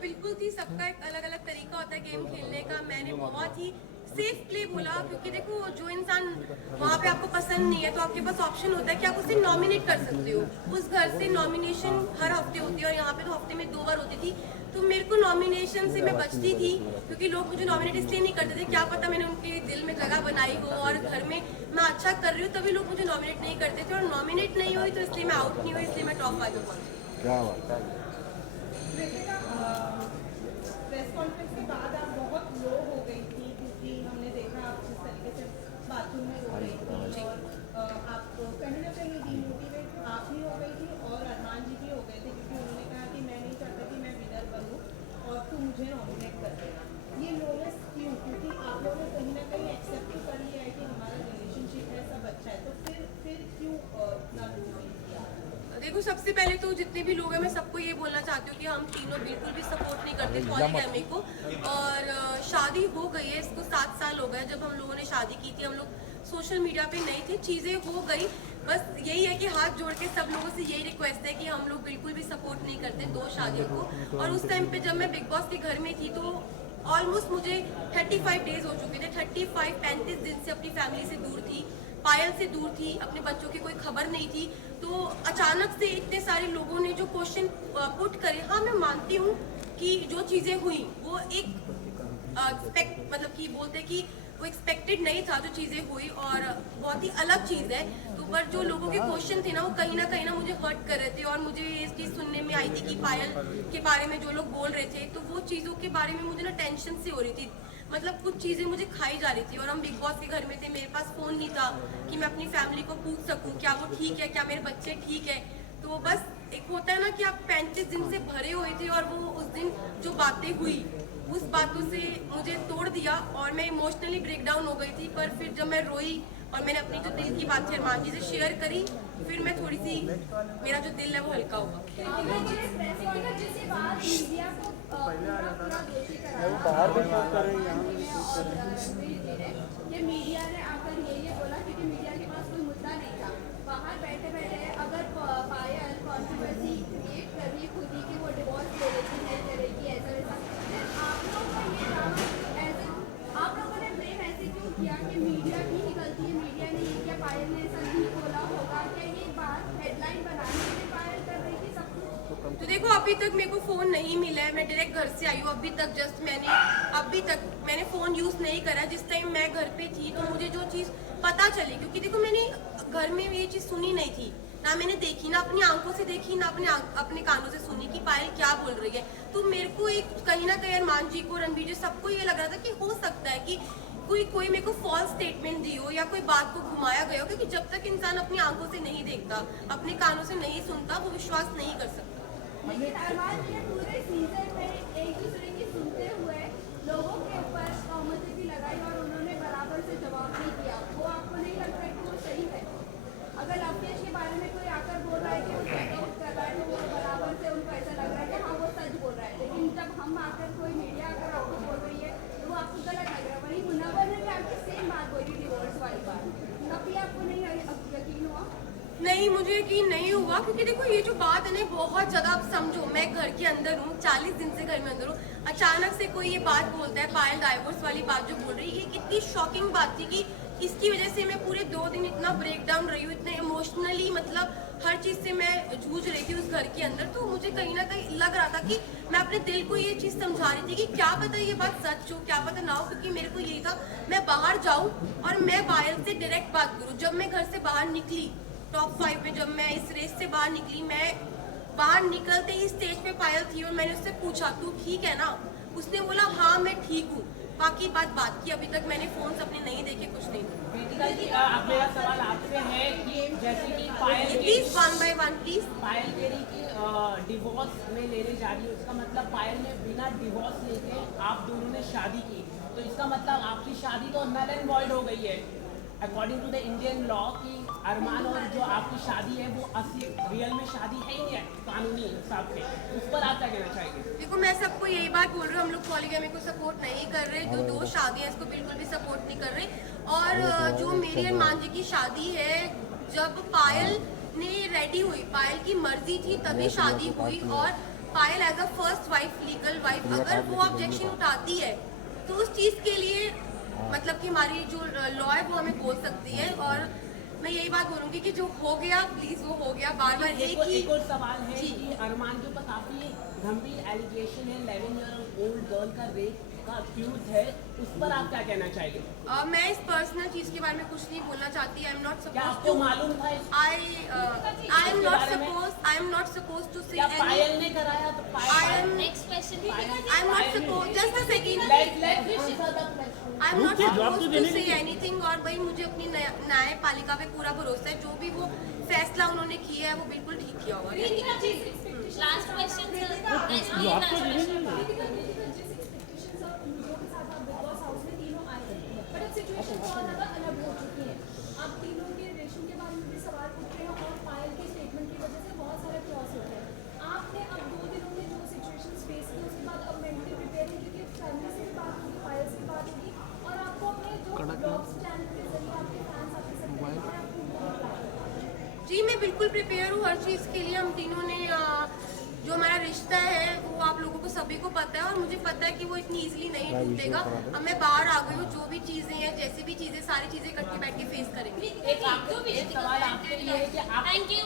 बिल्कुल थी, सबका एक अलग अलग तरीका होता है गेम खेलने का। मैंने बहुत ही सेफ प्ले बोला, क्योंकि देखो जो इंसान वहाँ पे आपको पसंद नहीं है तो आपके पास ऑप्शन होता है कि आप उसे नॉमिनेट कर सकते हो। उस घर से नॉमिनेशन हर हफ्ते होती है और यहाँ पे तो हफ्ते में 2 बार होती थी। तो मेरे को नॉमिनेशन से मैं बचती थी, क्योंकि लोग मुझे नॉमिनेट इसलिए नहीं करते थे, क्या पता मैंने उनके दिल में जगह बनाई हो और घर में मैं अच्छा कर रही हूँ तभी लोग मुझे नॉमिनेट नहीं करते थे। और नॉमिनेट नहीं हुई तो इसलिए मैं आउट नहीं हुई, इसलिए मैं टॉप 5 में पहुंची। क्या बात है। प्रेस कॉन्फ्रेंस के बाद आप बहुत लो हो गई थी, क्योंकि हमने देखा आप जिस तरीके से बाथरूम में रो रही थी और आप कहीं ना कहीं डिमोटिवेट आप भी हो गई थी और अरमान जी भी हो गए थे, क्योंकि उन्होंने कहा कि मैं नहीं चाहता कि मैं विनर बनूं और तू मुझे नॉमिनेट कर देना। ये लोनेस क्यों? क्योंकि आप लोगों ने कहीं ना कहीं एक्सेप्ट तो कर लिया है कि हमारा रिलेशनशिप है, सब अच्छा है, तो फिर क्यों इतना लो फील किया? देखो, सबसे पहले तो जितने भी लोग हैं मैं सबको ये बोलना चाहती हूँ कि हम तीनों बिल्कुल भी सपोर्ट नहीं करते पॉलीगैमी को। और शादी हो गई है, इसको 7 साल हो गए जब हम लोगों ने शादी की थी। हम लोग सोशल मीडिया पे नहीं थे, चीज़ें हो गई। बस यही है कि हाथ जोड़ के सब लोगों से यही रिक्वेस्ट है कि हम लोग बिल्कुल भी सपोर्ट नहीं करते 2 शादियों को। और उस टाइम पे जब मैं बिग बॉस के घर में थी तो ऑलमोस्ट मुझे 35 डेज हो चुके थे। 35 दिन से अपनी फैमिली से दूर थी, पायल से दूर थी, अपने बच्चों की कोई खबर नहीं थी। तो अचानक से इतने सारे लोगों ने जो क्वेश्चन पुट करे, हाँ मैं मानती हूँ कि जो चीज़ें हुई वो एक मतलब कि बोलते कि वो एक्सपेक्टेड नहीं था जो चीज़ें हुई, और बहुत ही अलग चीज़ है। तो पर जो लोगों के क्वेश्चन थे ना वो कहीं ना मुझे हर्ट कर रहे थे। और मुझे ये चीज़ सुनने में आई थी कि पायल के बारे में जो लोग बोल रहे थे, तो वो चीज़ों के बारे में मुझे ना टेंशन सी हो रही थी। मतलब कुछ चीज़ें मुझे खाई जा रही थी। और हम बिग बॉस के घर में थे, मेरे पास फ़ोन नहीं था कि मैं अपनी फैमिली को पूछ सकूं क्या वो ठीक है, क्या मेरे बच्चे ठीक है। तो बस एक होता है ना कि आप 35 दिन से भरे हुए थे और वो उस दिन जो बातें हुई उस बातों से मुझे तोड़ दिया और मैं इमोशनली ब्रेक डाउन हो गई थी। पर फिर जब मैं रोई और मैंने अपनी जो दिल की बात अरमान जी से शेयर करी, फिर मैं थोड़ी सी, मेरा जो दिल है वो हल्का हुआ। ये मीडिया ने आकर ये बोला, क्योंकि मीडिया के पास कोई मुद्दा नहीं था। बाहर बैठे बैठे अगर पायल कॉन्ट्रोवर्सी क्रिएट कर रही है खुद ही कि वो डिवोर्स ले लेगी, नहीं करेगी, ऐसा वैसा, फिर आप लोगों का ये ड्रामा ऐसे, आप लोगों ने ब्लेम ऐसे क्यों किया कि मीडिया की ही गलती है, मीडिया ने ये किया, पायल ने ऐसा नहीं बोला होगा? क्या ये बात हेडलाइन बनाने के लिए पायल कर रही थी सब कुछ? तो देखो, अभी तक मेरे को फोन नहीं मिला है, मैं डायरेक्ट घर से आई हूँ। अभी तक मैंने फोन यूज नहीं करा। जिस टाइम मैं घर पे थी तो मुझे जो चीज पता चली, क्योंकि देखो मैंने घर में ये चीज सुनी नहीं थी, ना मैंने देखी, ना अपनी आंखों से देखी, ना अपने कानों से सुनी कि पायल क्या बोल रही है। तो मेरे को एक कहीं ना कहीं अरमान जी को, रणबीर जी, सबको ये लग रहा था कि हो सकता है कि कोई मेरे को फॉल्स स्टेटमेंट दी हो या कोई बात को घुमाया गया हो। क्योंकि जब तक इंसान अपनी आंखों से नहीं देखता, अपने कानों से नहीं सुनता, वो विश्वास नहीं कर सकता। लेकिन अरमान जी ने पूरे सीजन में एक दूसरे की सुनते हुए लोगों के ऊपर कॉमेंट्री लगाई और उन्होंने बराबर से जवाब नहीं दिया। वो आपको नहीं लगता है कि वो सही है? अगर लवकेश के बारे में कोई आकर बोल रहा है कि वो चेकआउट कर रहा है तो वो बराबर से उनको ऐसा लग रहा है कि हाँ वो सच बोल रहा है। लेकिन जब हम आकर कोई मीडिया आकर आपको बोल रही है तो वो आपको गलत लग रहा है। वहीं मुनव्वर ने भी आपकी सेम बात बोली, डिवोर्स वाली बात, तब भी आपको नहीं यकीन हुआ? नहीं, मुझे यकीन नहीं हुआ, क्योंकि देखो ये जो बात है ना बहुत ज़्यादा, आप समझो मैं घर के अंदर हूँ, 40 दिन से घर में अंदर हूँ, अचानक से कोई ये बात बोलता है, पायल डाइवोर्स वाली बात जो बोल रही है, ये कितनी शॉकिंग बात थी कि इसकी वजह से मैं पूरे 2 दिन इतना ब्रेक डाउन रही हूँ, इतने इमोशनली, मतलब हर चीज़ से मैं जूझ रही थी उस घर के अंदर। तो मुझे कहीं ना कहीं लग रहा था कि मैं अपने दिल को ये चीज़ समझा रही थी कि क्या पता ये बात सच हो, क्या पता ना हो। क्योंकि मेरे को यही था मैं बाहर जाऊँ और मैं पायल से डायरेक्ट बात करूँ। जब मैं घर से बाहर निकली टॉप 5 में, जब मैं इस रेस से बाहर निकली, मैं बाहर निकलते ही स्टेज पे पायल थी और मैंने उससे पूछा तू ठीक है ना? उसने बोला हाँ मैं ठीक हूँ। बाकी बात की। अभी तक मैंने फोन अपने नहीं देखे, कुछ नहीं। अब मेरा सवाल आपसे है कि जैसे कि पायल प्लीज 1 by 1 प्लीज। पायल कह रही कि डिवोर्स में लेने जा रही है, उसका मतलब पायल ने बिना डिवोर्स लेके आप दोनों ने शादी की, तो इसका मतलब आपकी शादी तो नल एंड वॉइड हो गई है according to the Indian law कि अरमान और जो आपकी शादी है वो असली रियल में शादी है ही नहीं है कानूनी हिसाब से। उस पर आप क्या कहना चाहेंगे? देखो, मैं सबको यही बात बोल रही हूँ, हम लोग पॉलीगैमी को सपोर्ट नहीं कर रहे, जो 2 शादियां इसको बिल्कुल भी सपोर्ट नहीं कर रहे। और जो मेरी अरमान जी की शादी है, जब पायल ने रेडी हुई, पायल की मर्जी थी तभी शादी हुई। और Payal as a first wife, legal wife, अगर वो ऑब्जेक्शन उठाती है तो उस चीज के लिए मतलब कि हमारी जो लॉ है वो हमें बोल सकती है। और मैं यही बात बोलूंगी कि जो हो गया प्लीज वो हो गया, बार बार एक और सवाल है जी। कि अरमान के ऊपर काफी गंभीर एलिगेशन है, 11 ईयर ओल्ड गर्ल का रेप का अक्यूज है, उस पर आप क्या कहना चाहेंगे? मैं इस पर्सनल चीज के बारे में कुछ नहीं बोलना चाहती। आई एम नॉट क्या सपोज आपको मालूम था I am not suppose to say क्या पायल ने कराया? तो Payal next question I am not suppose just a second I am not suppose to say anything. और भाई मुझे अपनी न्यायपालिका पे पूरा भरोसा है, जो भी वो फैसला उन्होंने किया है वो बिल्कुल ठीक किया होगा। लास्ट क्वेश्चन आप तीनों के रेशम के बारे में भी सवाल पूछ रहे हैं और पायल के स्टेटमेंट की वजह से बहुत सारे क्रॉस होते हैं। आपने अब 2 दिनों में जो सिचुएशंस फेस की उसके बाद अब मेंटली प्रिपेयर है, क्योंकि फैमिली से भी बात होगी, पायल से भी बात होगी और आपको अपने जो ब्लॉग्स चैनल के जरिए आपके फैंस आपके सब और आपको जी मैं बिल्कुल प्रिपेयर हूँ हर चीज़ के लिए। हम तीनों ने जो हमारा रिश्ता है वो आप लोगों को सभी को पता है और मुझे पता है कि वो इतनी इजीली नहीं टूटेगा। अब मैं बाहर आ गई हूँ, जो भी चीज़ें हैं, जैसी भी चीज़ें, सारी चीज़ें इकट्ठी बैठ के फेस करेंगे। एक सवाल आपके लिए है कि आप थैंक यू।